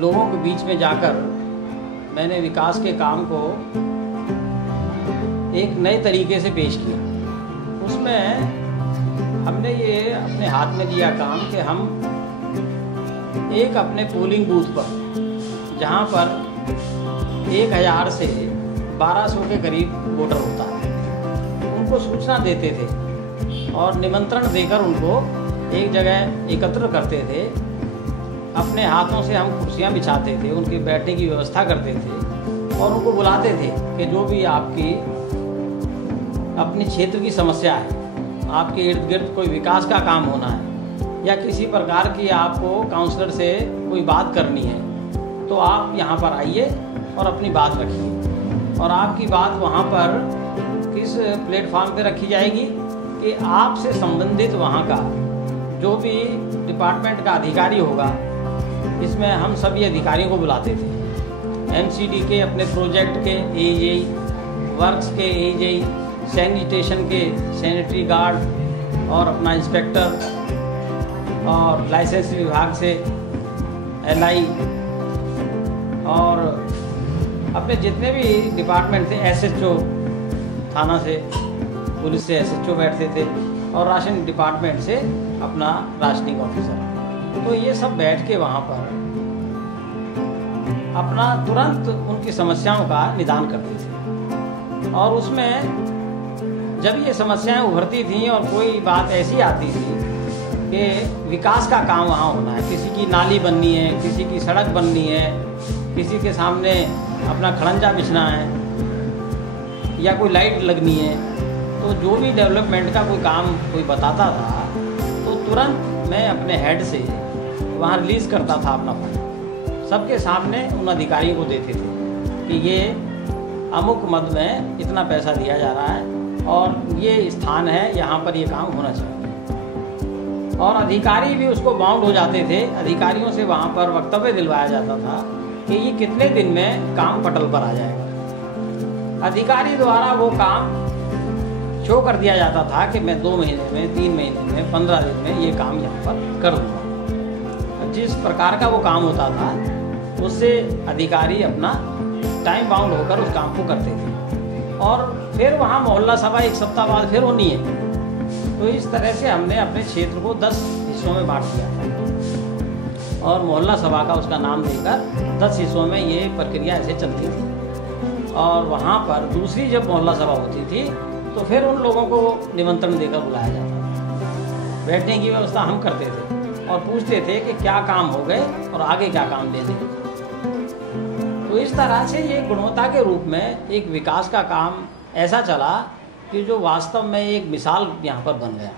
लोगों के बीच में जाकर मैंने विकास के काम को एक नए तरीके से पेश किया। उसमें हमने ये अपने हाथ में लिया काम कि हम एक अपने पोलिंग बूथ पर, जहाँ पर 1000 से 1200 के करीब वोटर होता है, उनको सूचना देते थे और निमंत्रण देकर उनको एक जगह एकत्र करते थे। अपने हाथों से हम कुर्सियाँ बिछाते थे, उनके बैठने की व्यवस्था करते थे और उनको बुलाते थे कि जो भी आपकी अपने क्षेत्र की समस्या है, आपके इर्द गिर्द कोई विकास का काम होना है या किसी प्रकार की आपको काउंसलर से कोई बात करनी है, तो आप यहाँ पर आइए और अपनी बात रखिए। और आपकी बात वहाँ पर किस प्लेटफॉर्म पे रखी जाएगी कि आपसे संबंधित वहाँ का जो भी डिपार्टमेंट का अधिकारी होगा, इसमें हम सभी अधिकारियों को बुलाते थे। एमसीडी के, अपने प्रोजेक्ट के एजेई, वर्क्स के एजेई, सैनिटेशन के सैनिटरी गार्ड और अपना इंस्पेक्टर, और लाइसेंस विभाग से एलआई, और अपने जितने भी डिपार्टमेंट थे, एसएचओ थाना से, पुलिस से एसएचओ बैठते थे, और राशन डिपार्टमेंट से अपना राशनिंग ऑफिसर। तो ये सब बैठ के वहाँ पर अपना तुरंत उनकी समस्याओं का निदान करते थे। और उसमें जब ये समस्याएं उभरती थीं और कोई बात ऐसी आती थी कि विकास का काम वहाँ होना है, किसी की नाली बननी है, किसी की सड़क बननी है, किसी के सामने अपना खड़ंजा बिछना है या कोई लाइट लगनी है, तो जो भी डेवलपमेंट का कोई काम कोई बताता था तो तुरंत मैं अपने हेड से वहाँ रिलीज़ करता था अपना फंड, सबके सामने उन अधिकारियों को देते थे कि ये अमुक मद में इतना पैसा दिया जा रहा है और ये स्थान है, यहाँ पर ये काम होना चाहिए। और अधिकारी भी उसको बाउंड हो जाते थे। अधिकारियों से वहाँ पर वक्तव्य दिलवाया जाता था कि ये कितने दिन में काम पटल पर आ जाएगा। अधिकारी द्वारा वो काम शो कर दिया जाता था कि मैं 2 महीने में, 3 महीने में, 15 दिन में ये काम यहाँ पर कर दूँगा। जिस प्रकार का वो काम होता था उससे अधिकारी अपना टाइम बाउंड होकर उस काम को करते थे। और फिर वहाँ मोहल्ला सभा 1 सप्ताह बाद फिर होनी है। तो इस तरह से हमने अपने क्षेत्र को 10 हिस्सों में बांट दिया था और मोहल्ला सभा का उसका नाम देकर 10 हिस्सों में ये प्रक्रिया ऐसे चलती थी। और वहाँ पर दूसरी जब मोहल्ला सभा होती थी तो फिर उन लोगों को निमंत्रण देकर बुलाया जाता था। बैठने की व्यवस्था हम करते थे और पूछते थे कि क्या काम हो गए और आगे क्या काम लेने। तो इस तरह से ये गुणवत्ता के रूप में एक विकास का काम ऐसा चला कि जो वास्तव में एक मिसाल यहाँ पर बन गया।